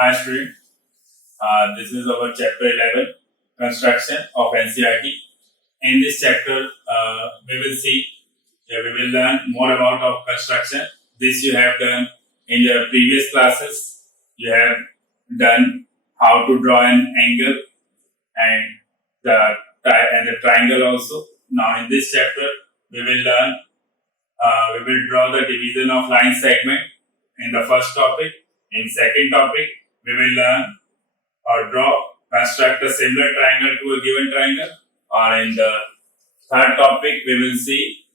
Hi student, this is our chapter 11, Construction of NCERT. In this chapter, we will learn more about of construction. This you have done in your previous classes. You have done how to draw an angle and the triangle also. Now in this chapter, we will learn, we will draw the division of line segment in the first topic. In second topic, we will learn or construct a similar triangle to a given triangle. Or in the third topic, we will see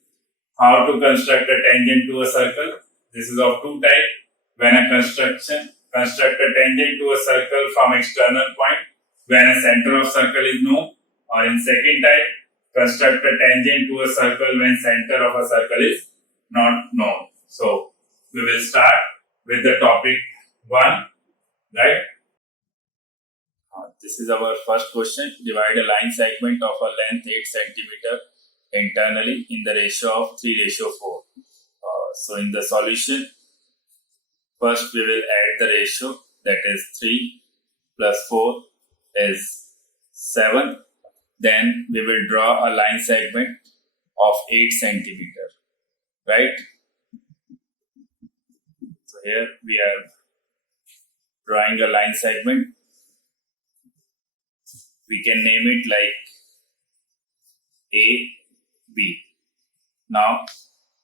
how to construct a tangent to a circle. This is of two types. When a construct a tangent to a circle from external point, when a center of circle is known. Or in second type, construct a tangent to a circle when center of a circle is not known. So, we will start with the topic 1, right? This is our first question. Divide a line segment of a length 8 cm internally in the ratio of 3:4. So in the solution, first we will add the ratio, that is 3 plus 4 is 7. Then we will draw a line segment of 8 cm, right? So here we are drawing a line segment. We can name it like A, B. Now,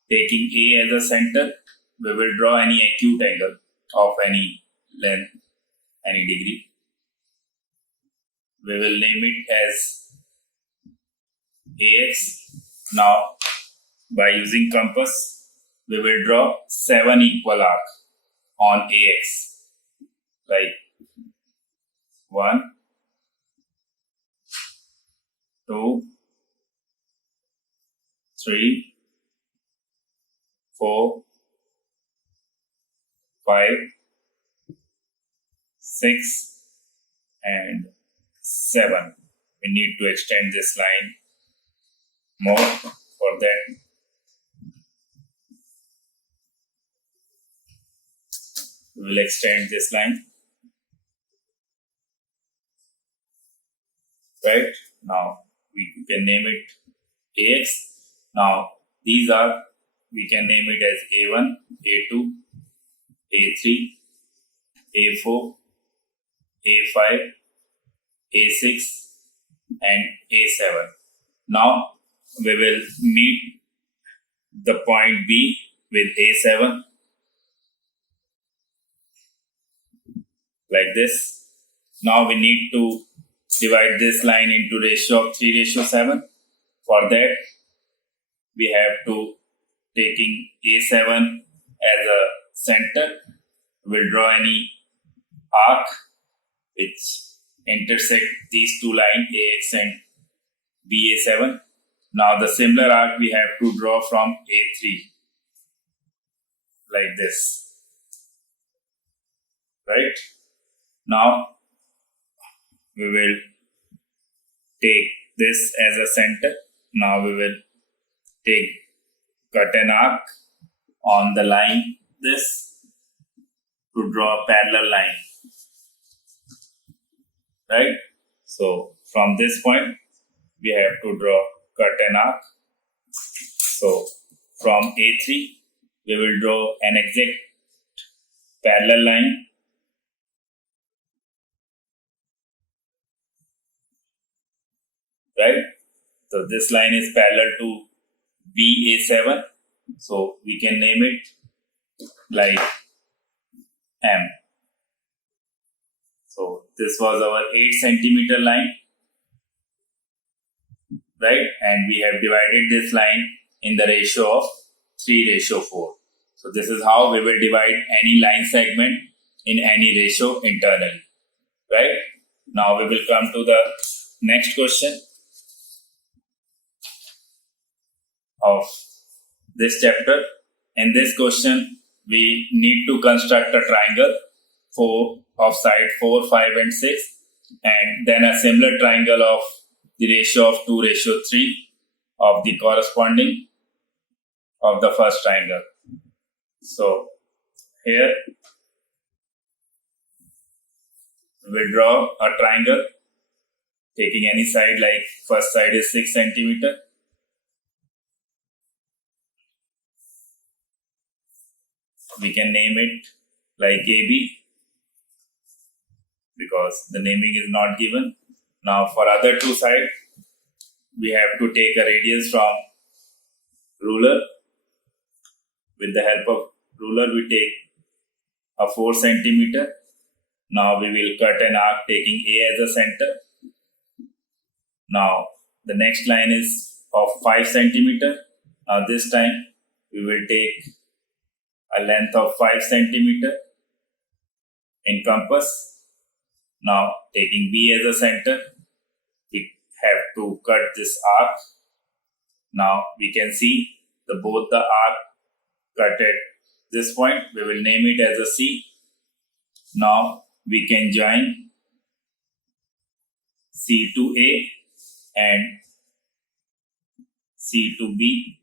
taking A as a center, we will draw any acute angle of any length, any degree. We will name it as AX. Now, by using compass, we will draw 7 equal arcs on AX, like 1, 2, 3, 4, 5, 6, and 7. We need to extend this line more. For that, we will extend this line. Right? Now, we can name it AX. Now, we can name it as A1, A2, A3, A4, A5, A6, and A7. Now, we will meet the point B with A7, like this. Now, we need to divide this line into ratio of 3:7. For that, we have to, taking A7 as a center, we'll draw any arc which intersect these two lines, AX and BA7. Now the similar arc we have to draw from A3, like this, right? Now we will take this as a center. Now we will cut an arc on the line this to draw a parallel line, right? So from this point we have to cut an arc. So from A3 we will draw an exact parallel line, right? So this line is parallel to BA7. So we can name it like M. So this was our 8 cm line, right? And we have divided this line in the ratio of 3:4. So this is how we will divide any line segment in any ratio internally, right? Now we will come to the next question of this chapter. In this question, we need to construct a triangle of side 4, 5, and 6, and then a similar triangle of the ratio of 2:3 of the corresponding of the first triangle. So here We will draw a triangle taking any side, like first side is 6 centimeter. We can name it like AB because the naming is not given. Now for other two sides, we have to take a radius from ruler. With the help of ruler, we take a 4 centimeter. Now we will cut an arc taking A as a center. Now the next line is of 5 centimeter. Now this time we will take a length of 5 centimeter in compass. Now taking B as a center, we have to cut this arc. Now we can see both the arc cut at this point. We will name it as a C. Now we can join C to A and C to B.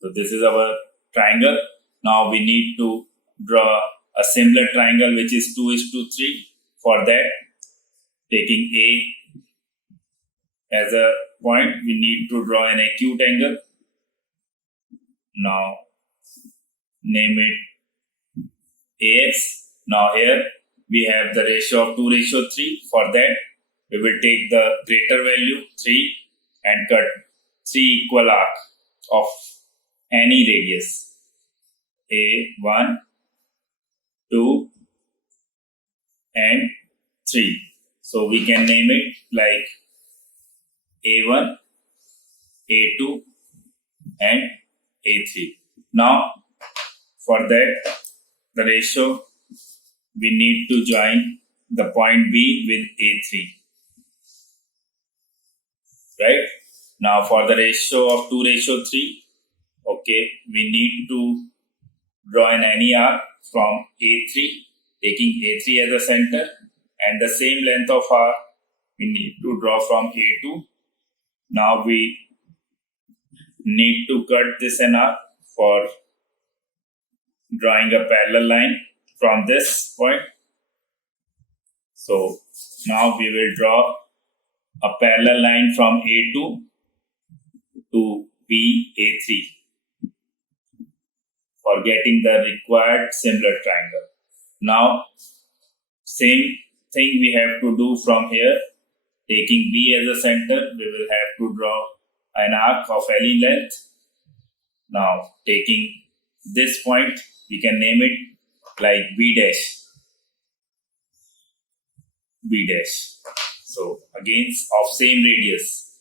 So this is our triangle. Now we need to draw a similar triangle which is 2:3. For that, taking A as a point, we need to draw an acute angle. Now name it AX. Now here we have the ratio of 2:3. For that, we will take the greater value 3 and cut 3 equal arcs of any radius. A1, 2 and 3. So we can name it like A1, A2 and A3. Now for that, the ratio, we need to join the point B with A3. Right? Now for the ratio of 2:3, okay, we need to draw an any arc from A3, taking A3 as a center, and the same length of arc we need to draw from A2. Now we need to cut this an arc for drawing a parallel line from this point. So now we will draw a parallel line from A2 to BA3 for getting the required similar triangle. Now, same thing we have to do from here. Taking B as a center, we will have to draw an arc of any length. Now, taking this point, we can name it like B dash. B dash. So, again, of same radius,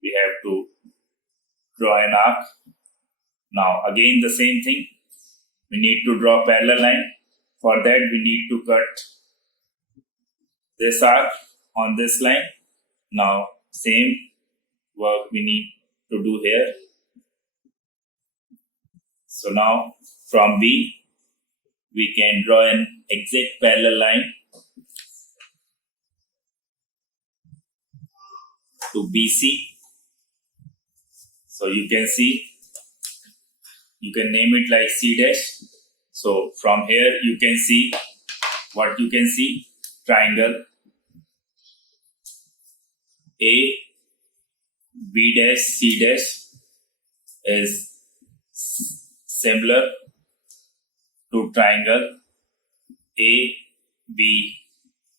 we have to draw an arc. Now, again, the same thing. We need to draw a parallel line. For that, we need to cut this arc on this line. Now, same work we need to do here. So now, from B, we can draw an exact parallel line to BC. So you can see, you can name it like C dash. So from here you can see what you can see. Triangle A, B dash, C dash is similar to triangle A, B,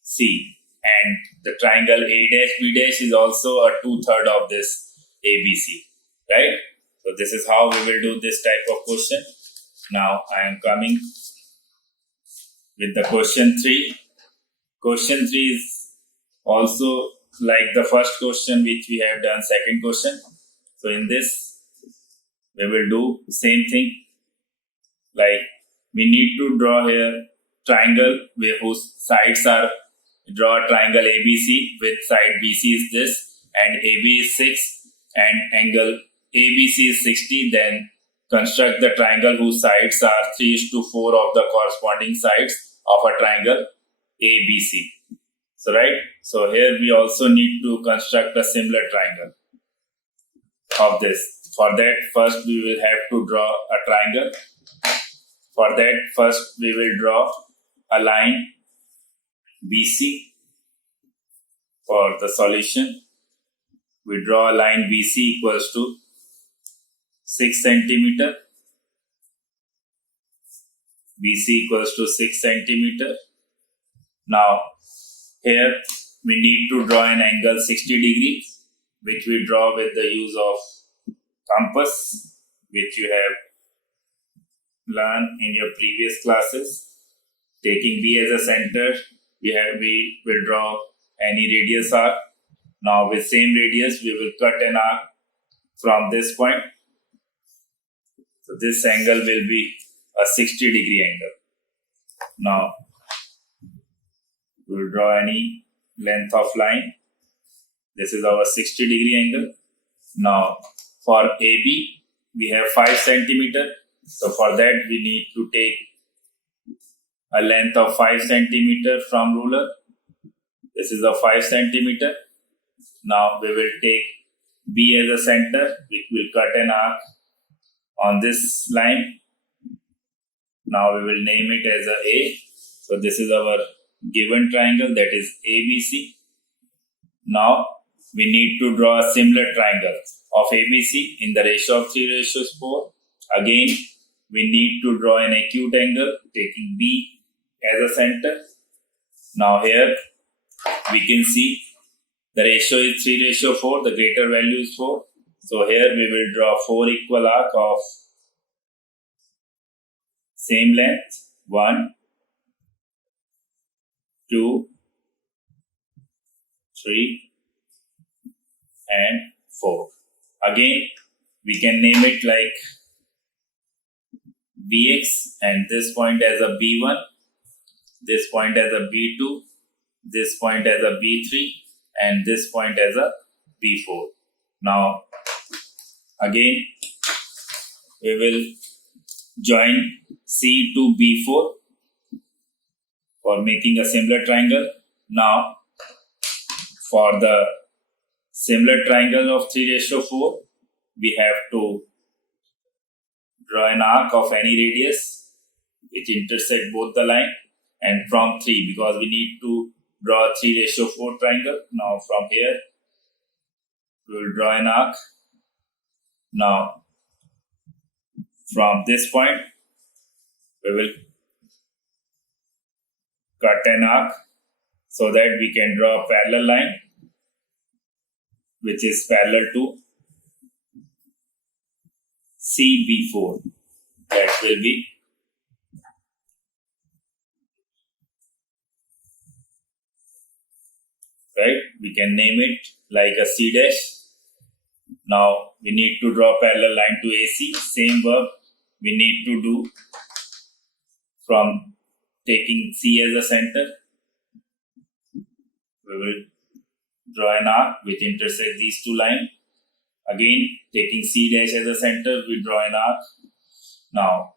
C, and the triangle A dash, B dash is also a 2/3 of this ABC, right? So this is how we will do this type of question. Now I am coming with the question 3. Question 3 is also like the first question which we have done, second question. So in this, we will do same thing. Like we need to draw here triangle whose sides are, draw a triangle ABC with side BC is this and AB is 6 and angle ABC is 60. Then construct the triangle whose sides are 3:4 of the corresponding sides of a triangle ABC. So right, so here we also need to construct a similar triangle of this. For that, first we will have to draw a triangle. For that, first we will draw a line BC. For the solution, we draw a line BC equals to 6 centimeter. BC equals to 6 centimeter. Now, here we need to draw an angle 60 degrees, which we draw with the use of compass, which you have learned in your previous classes. Taking B as a center, we will draw any radius arc. Now with same radius, we will cut an arc from this point. So this angle will be a 60 degree angle. Now we will draw any length of line. This is our 60 degree angle. Now for AB, we have 5 centimeter. So for that, we need to take a length of 5 centimeter from ruler. This is a 5 centimeter. Now we will take B as a center. We will cut an arc on this line. Now we will name it as a A. So this is our given triangle, that is ABC. Now we need to draw a similar triangle of ABC in the ratio of 3:4. Again, we need to draw an acute angle taking B as a center. Now here we can see the ratio is 3:4, the greater value is 4. So here we will draw 4 equal arc of same length, 1, 2, 3 and 4. Again, we can name it like BX, and this point as a B1, this point as a B2, this point as a B3, and this point as a B4. Now, again, we will join C to B4 for making a similar triangle. Now, for the similar triangle of 3:4, we have to draw an arc of any radius which intersect both the line, and from 3, because we need to draw a 3:4 triangle. Now from here we will draw an arc. Now from this point we will cut an arc so that we can draw a parallel line which is parallel to CB4. That will be right. We can name it like a C dash. Now we need to draw parallel line to AC. Same work we need to do from taking C as a center. We will draw an arc which intersects these two lines. Again, taking C dash as a center, we draw an arc. Now,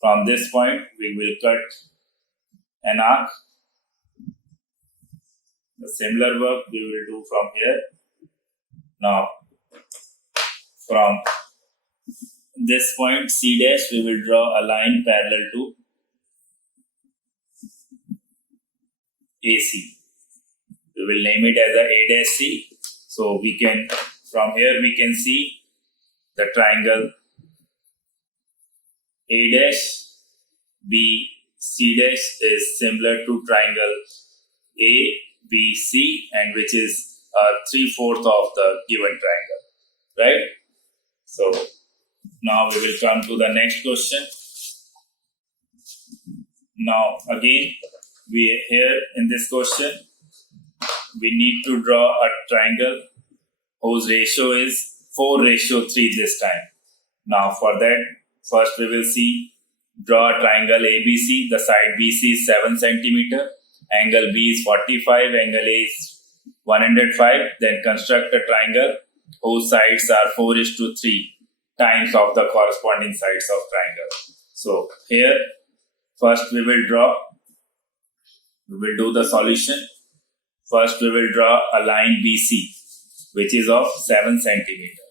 from this point, we will cut an arc. The similar work we will do from here. Now, from this point, C dash, we will draw a line parallel to AC. We will name it as a dash C. So we can, from here we can see the triangle A dash B C dash is similar to triangle A B C, and which is 3/4 of the given triangle, right? So now we will come to the next question. Now again, we here in this question we need to draw a triangle whose ratio is 4:3 this time. Now for that, first we will see, draw a triangle ABC. The side BC is 7 centimeter, angle B is 45, angle A is 105. Then construct a triangle whose sides are 4:3 times of the corresponding sides of triangle. So here, first we will do the solution. First we will draw a line BC, which is of 7 centimeter,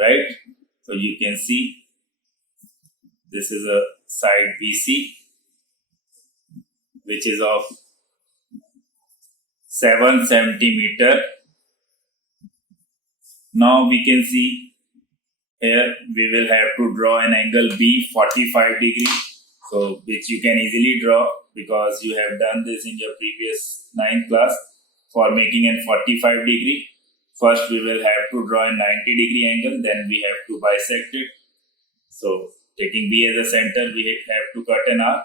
right? So you can see this is a side BC, which is of 7 centimeter. Now we can see here we will have to draw an angle B 45 degree. So which you can easily draw because you have done this in your previous 9th class. For making an 45 degree, first we will have to draw a 90 degree angle, then we have to bisect it. So taking B as a center, we have to cut an arc.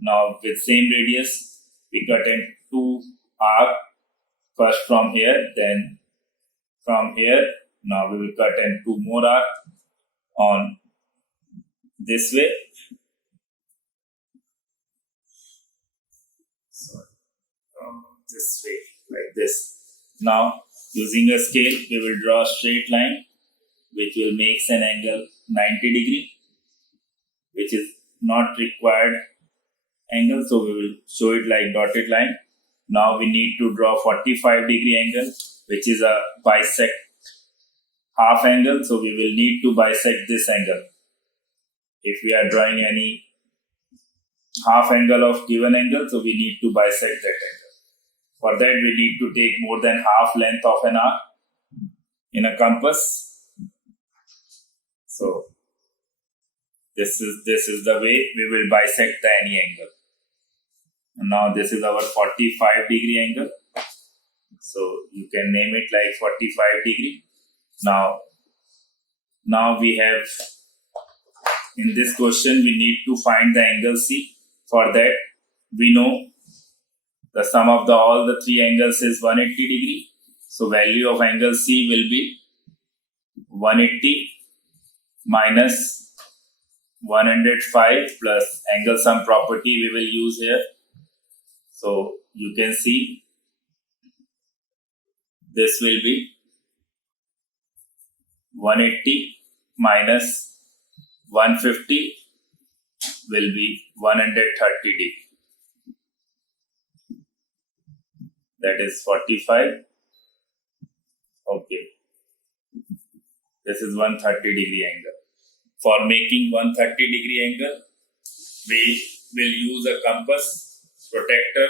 Now with same radius, we cut in 2 arc, first from here, then from here. Now we will cut in 2 more arc on this way. So this way, like this. Now using a scale, we will draw a straight line which will make an angle 90 degree, which is not required angle, so we will show it like dotted line. Now we need to draw 45 degree angle, which is a bisect half angle, so we will need to bisect this angle. If we are drawing any half angle of given angle, so we need to bisect that angle. For that we need to take more than half length of an arc in a compass. So this is the way we will bisect any angle. And now this is our 45 degree angle. So you can name it like 45 degree. Now we have, in this question we need to find the angle C. For that we know the sum of all the 3 angles is 180 degree. So value of angle C will be 180 minus 105 plus angle sum property we will use here. So you can see this will be 180 minus 150 will be 130 degree. That is 45. Okay. This is 130 degree angle. For making 130 degree angle, we will use a compass, protractor,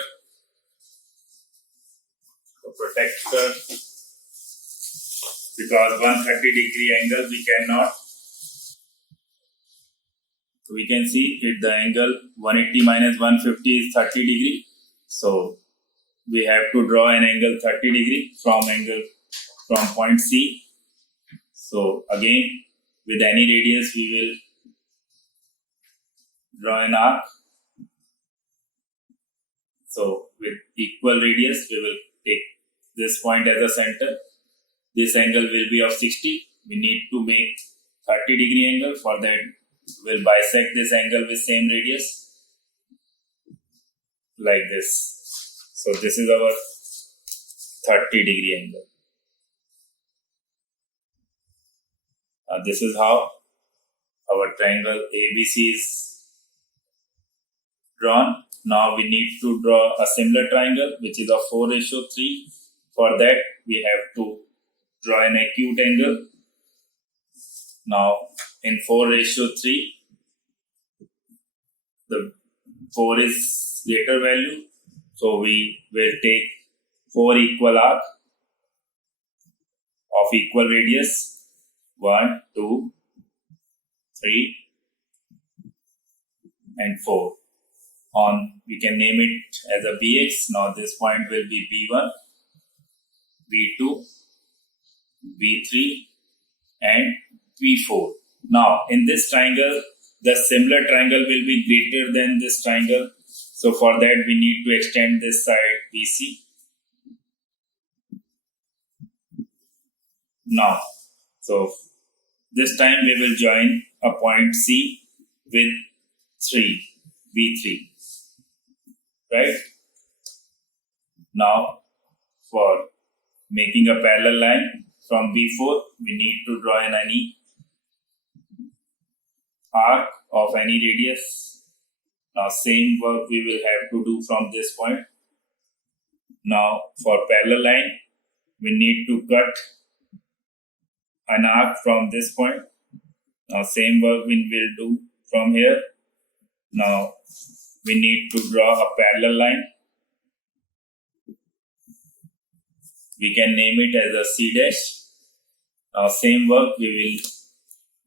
because 130 degree angle we cannot. So we can see if the angle 180 minus 150 is 30 degree. So we have to draw an angle 30 degree from point C. So again, with any radius we will draw an arc. So with equal radius we will take this point as a center. This angle will be of 60. We need to make 30 degree angle. For that we will bisect this angle with same radius like this. So this is our 30 degree angle. This is how our triangle ABC is drawn. Now we need to draw a similar triangle which is of 4:3. For that we have to draw an acute angle. Now in 4:3, the 4 is greater value. So we will take 4 equal arcs of equal radius. 1, 2, 3 and 4. We can name it as a BX. Now this point will be B1, B2, B3 and B4. Now in this triangle, the similar triangle will be greater than this triangle. So for that we need to extend this side BC. Now, so this time we will join a point C with 3, B3. Right? Now, for making a parallel line from B4, we need to draw any arc of any radius. Now, same work we will have to do from this point. Now, for parallel line, we need to cut an arc from this point. Now, same work we will do from here. Now, we need to draw a parallel line We can name it as a C dash. Now same work we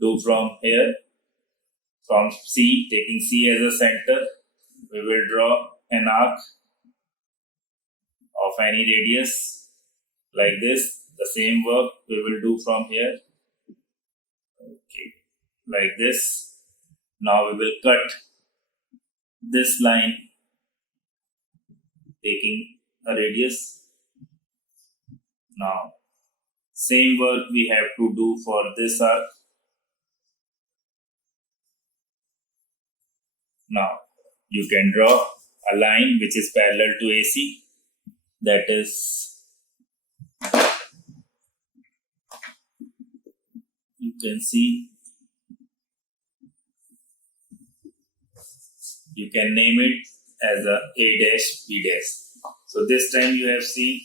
will do from here. From C, taking C as a center, we will draw an arc of any radius like this. The same work we will do from here. Okay, like this. Now we will cut this line taking a radius. Now same work we have to do for this arc. Now you can draw a line which is parallel to AC, that is, you can see, you can name it as a dash B dash. So this time you have seen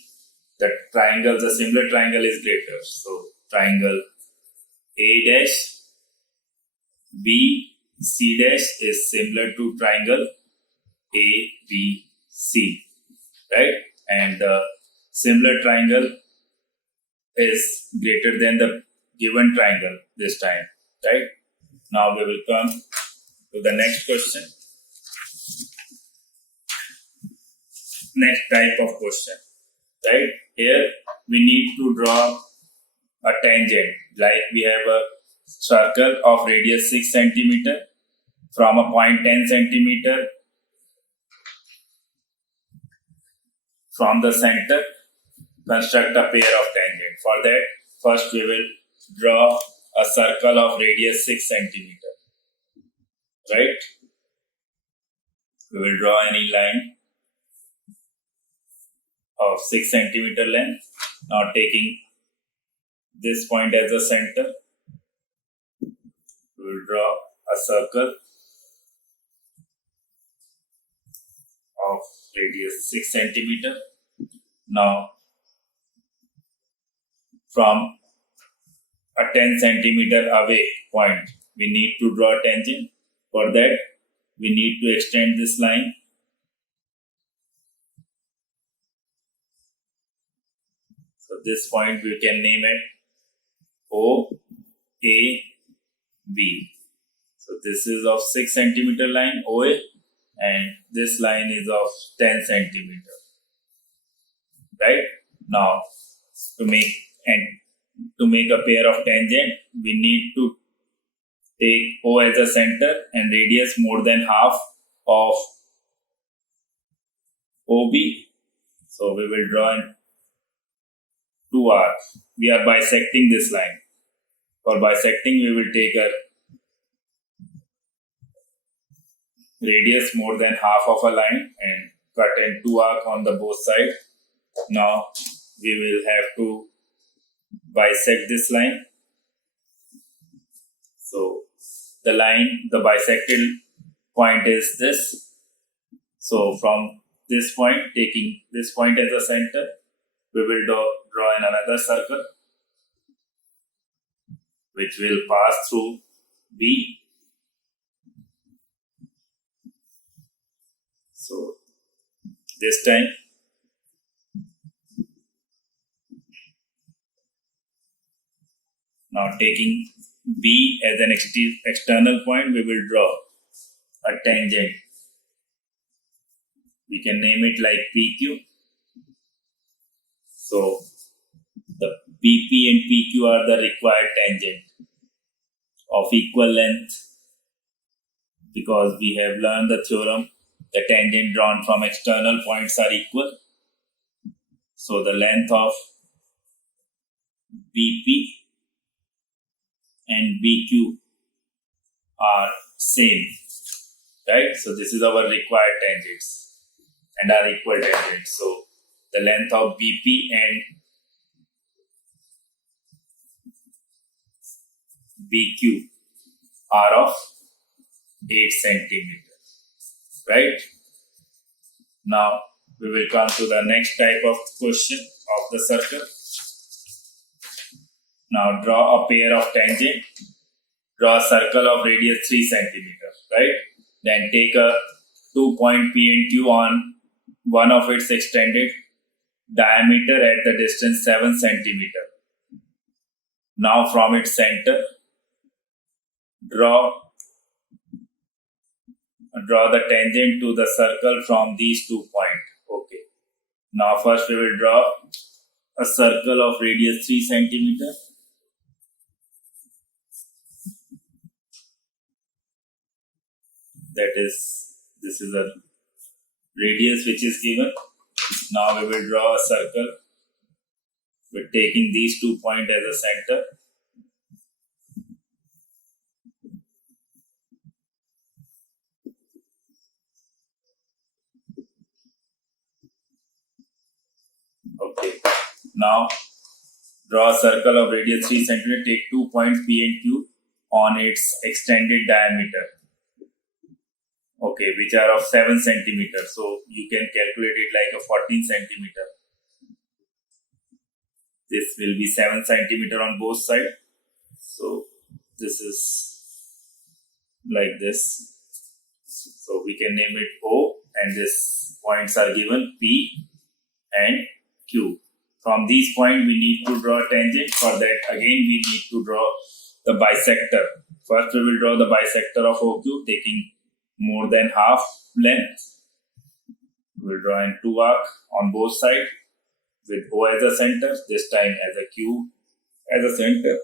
that triangle, the similar triangle is greater. So triangle A dash B C dash is similar to triangle A B C, right? And the similar triangle is greater than the given triangle this time, right? Now we will come to the next question. Next type of question, right? Here we need to draw a tangent, like we have a circle of radius 6 cm from a point 10 cm from the center. Construct a pair of tangent. For that, first we will draw a circle of radius 6 cm, right? We will draw any line of 6 cm length. Now taking this point as a center, we will draw a circle of radius 6 cm. Now from a 10 cm away point, we need to draw a tangent. For that, we need to extend this line. So this point we can name it O A B. So this is of 6 cm line OA, and this line is of 10 cm. Right? Now to make a pair of tangent, we need to take O as a center and radius more than half of OB. So we will draw two arcs. We are bisecting this line. For bisecting, we will take a radius more than half of a line and cut in two arcs on the both sides. Now we will have to bisect this line. So the bisected point is this. So from this point, taking this point as a center, we will draw in another circle which will pass through B. So this time now taking B as an external point, we will draw a tangent. We can name it like PQ. So the BP and PQ are the required tangent of equal length, because we have learned the theorem, the tangent drawn from external points are equal. So the length of BP and BQ are same, right? So this is our required tangents and our equal tangents. So the length of BP and BQ are of 8 centimeters, right? Now we will come to the next type of question of the circle. Now draw a pair of tangent. Draw a circle of radius 3 centimeters, right? Then take a 2 point P and Q on one of its extended diameter at the distance 7 centimeter. Now from its center, draw the tangent to the circle from these 2 points. Okay. Now first we will draw a circle of radius 3 centimeter. That is, this is a radius which is given. Now we will draw a circle with taking these 2 points as a center. Okay. Now draw a circle of radius 3 centimeter. Take 2 points P and Q on its extended diameter. Okay, which are of 7 centimeters. So you can calculate it like a 14 centimeter. This will be 7 centimeter on both sides. So this is like this. So we can name it O, and these points are given P and Q. From these points we need to draw a tangent. For that again we need to draw the bisector. First we will draw the bisector of OQ, taking more than half length. We will draw in 2 arcs on both sides with O as a center, this time as a Q as a center.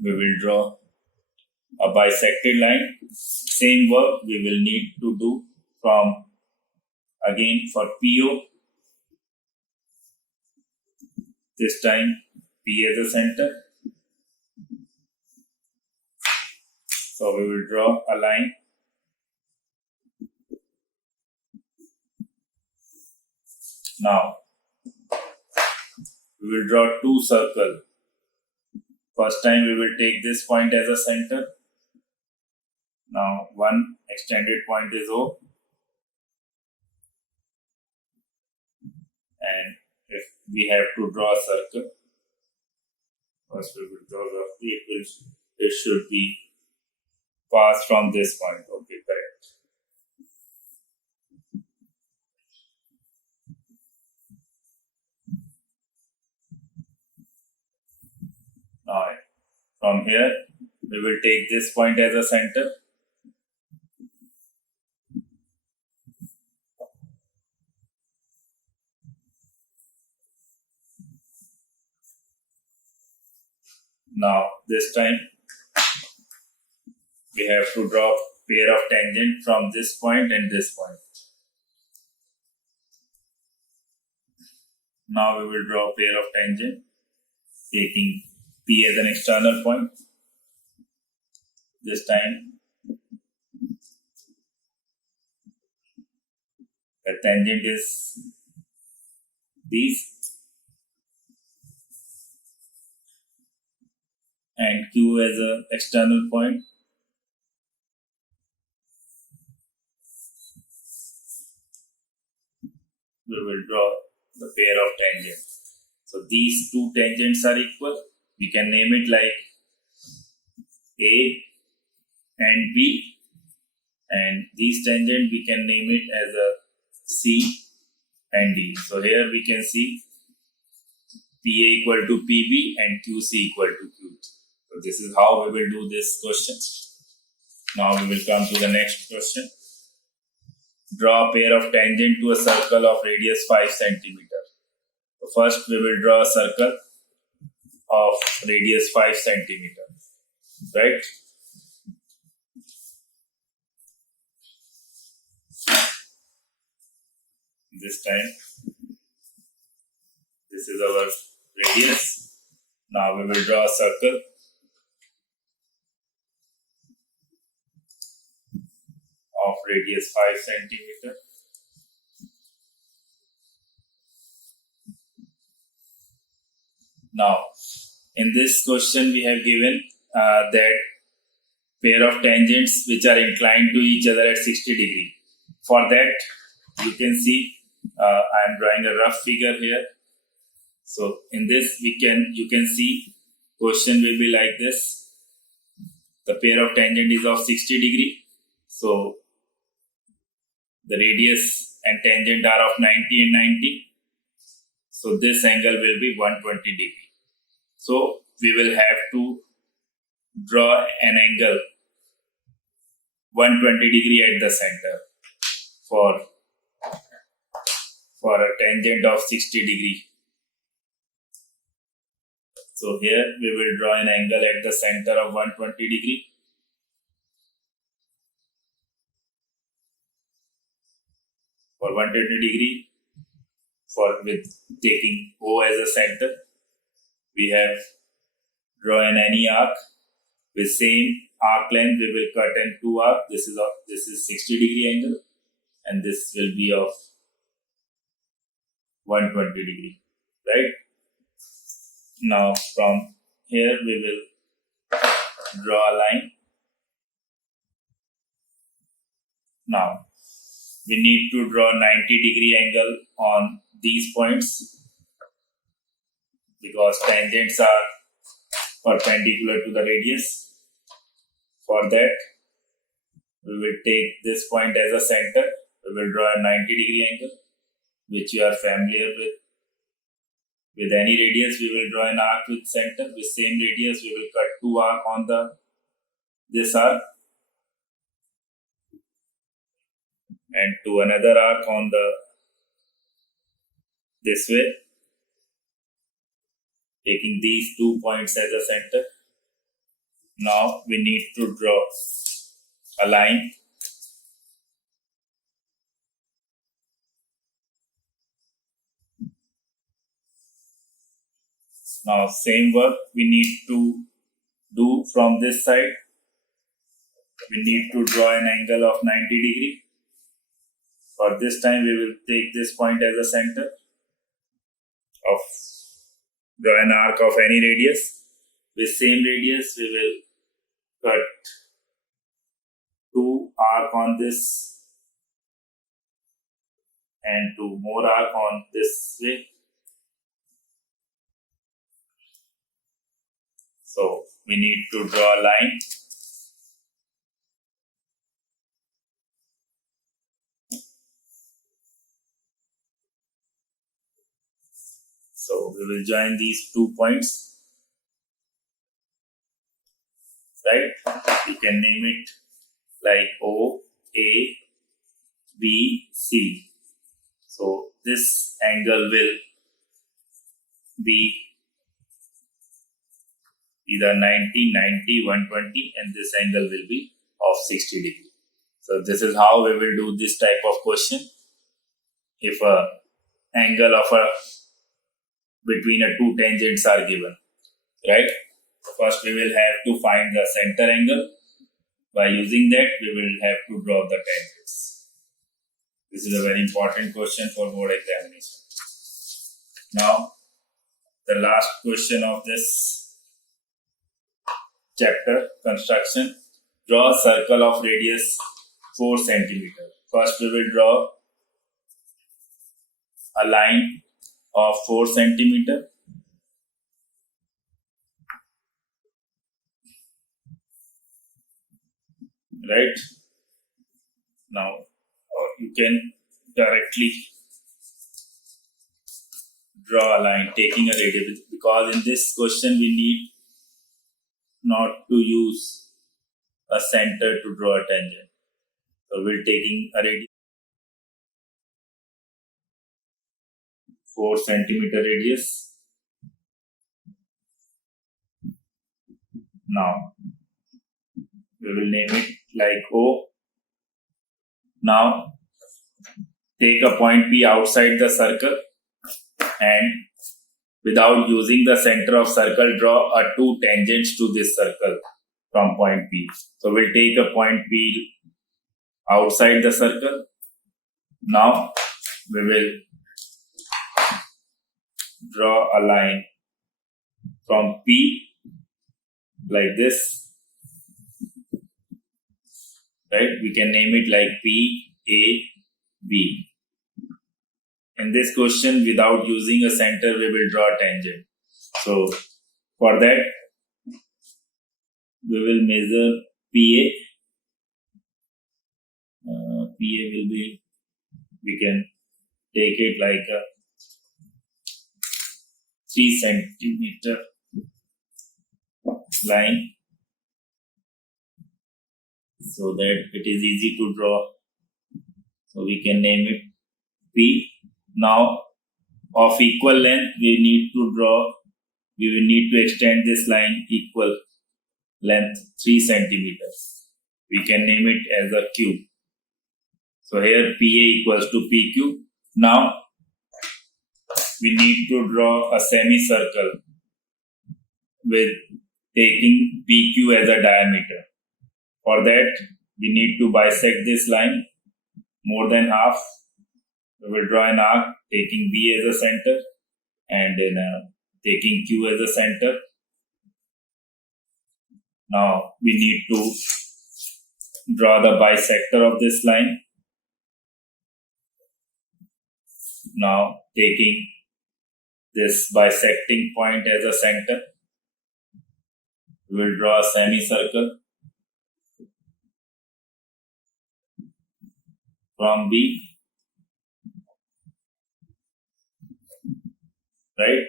We will draw a bisected line. Same work we will need to do from again for PO. This time P as a center. So we will draw a line. Now we will draw 2 circles. First time we will take this point as a center. Now one extended point is O. And if we have to draw a circle, first we will draw roughly, it should be pass from this point. Okay, correct. Now from here we will take this point as a center. Now this time we have to draw a pair of tangent from this point and this point. Now we will draw a pair of tangent, taking P as an external point. This time the tangent is these, and Q as an external point. We will draw the pair of tangents. So these 2 tangents are equal. We can name it like A and B, and these tangent we can name it as a C and D. So here we can see PA equal to PB and QC equal to QT. So this is how we will do this question. Now we will come to the next question. Draw a pair of tangent to a circle of radius 5 centimeter. So first we will draw a circle of radius 5 centimeter. Right? This time this is our radius. Now we will draw a circle of radius 5 centimeter. Now in this question we have given that pair of tangents which are inclined to each other at 60 degree. For that you can see I am drawing a rough figure here. So in this you can see question will be like this. The pair of tangent is of 60 degree. So the radius and tangent are of 90 and 90. So this angle will be 120 degree. So we will have to draw an angle 120 degree at the center for a tangent of 60 degree. So here we will draw an angle at the center of 120 degree. For 120 degree, with taking O as a center, we have drawn any arc with same arc length. We will cut in two arcs. This is 60 degree angle, and this will be of 120 degree, right? Now from here we will draw a line. Now we need to draw 90 degree angle on these points because tangents are perpendicular to the radius. For that, we will take this point as a center. We will draw a 90 degree angle, which you are familiar with. With any radius, we will draw an arc with center. With same radius, we will cut two arcs on this arc and to another arc on this way, taking these 2 points as a center. Now we need to draw a line Now same work we need to do from this side. We need to draw an angle of 90 degree. For this time we will take this point as a center of draw an arc of any radius. With same radius we will cut two arc on this and two more arc on this way. So we need to draw a line. So we will join these 2 points, right? We can name it like O, A, B, C. So this angle will be either 90, 90, 120, and this angle will be of 60 degree. So this is how we will do this type of question. If a angle of between two tangents are given, right? First we will have to find the center angle. By using that, we will have to draw the tangents. This is a very important question for board examination. Now, the last question of this chapter, construction. Draw a circle of radius 4 cm. First we will draw a line of 4 cm. Right? Now, you can directly draw a line taking a radius, because in this question we need not to use a center to draw a tangent. So we're taking a radius 4 cm radius. Now we will name it like O. Now take a point P outside the circle and without using the center of circle, draw a 2 tangents to this circle from point P. So we'll take a point P outside the circle. Now we will draw a line from P like this. Right? We can name it like P, A, B. In this question, without using a center, we will draw a tangent. So, for that, we will measure PA. PA will be we can take it like a 3 centimeter line so that it is easy to draw. So we can name it P. Now of equal length we will need to extend this line equal length 3 centimeters. We can name it as a Q. So here PA equals to PQ. Now we need to draw a semicircle with taking PQ as a diameter. For that we need to bisect this line more than half. We will draw an arc taking B as a center and then taking Q as a center. Now we need to draw the bisector of this line. Now taking this bisecting point as a center, we will draw a semicircle from B. Right?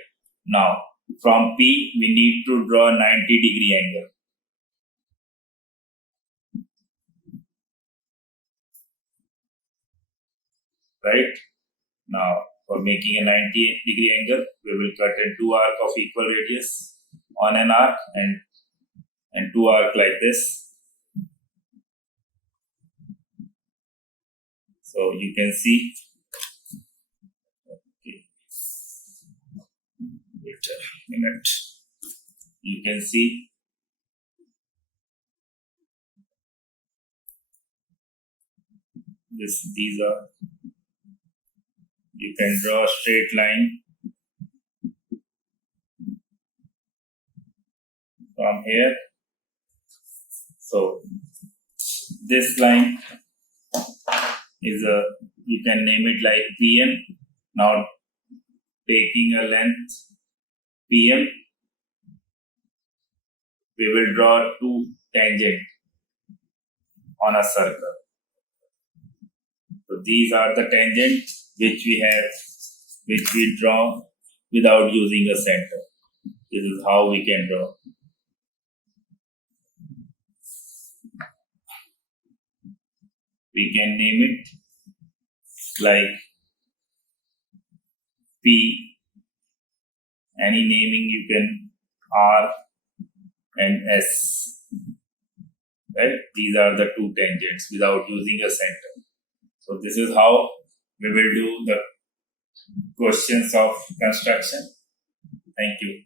Now from P we need to draw a 90-degree angle. Right? Now for making a 90-degree angle, we will cut in 2 arcs of equal radius on an arc and 2 arcs like this. So you can see. Okay. Wait a minute. You can see this. These are. You can draw a straight line from here. So this line is you can name it like PM. Now taking a length PM, we will draw 2 tangents on a circle. So these are the tangents which we draw without using a center. This is how we can draw. We can name it like P, any naming you can, R and S. Right? These are the 2 tangents without using a center. So this is how we will do the questions of construction. Thank you.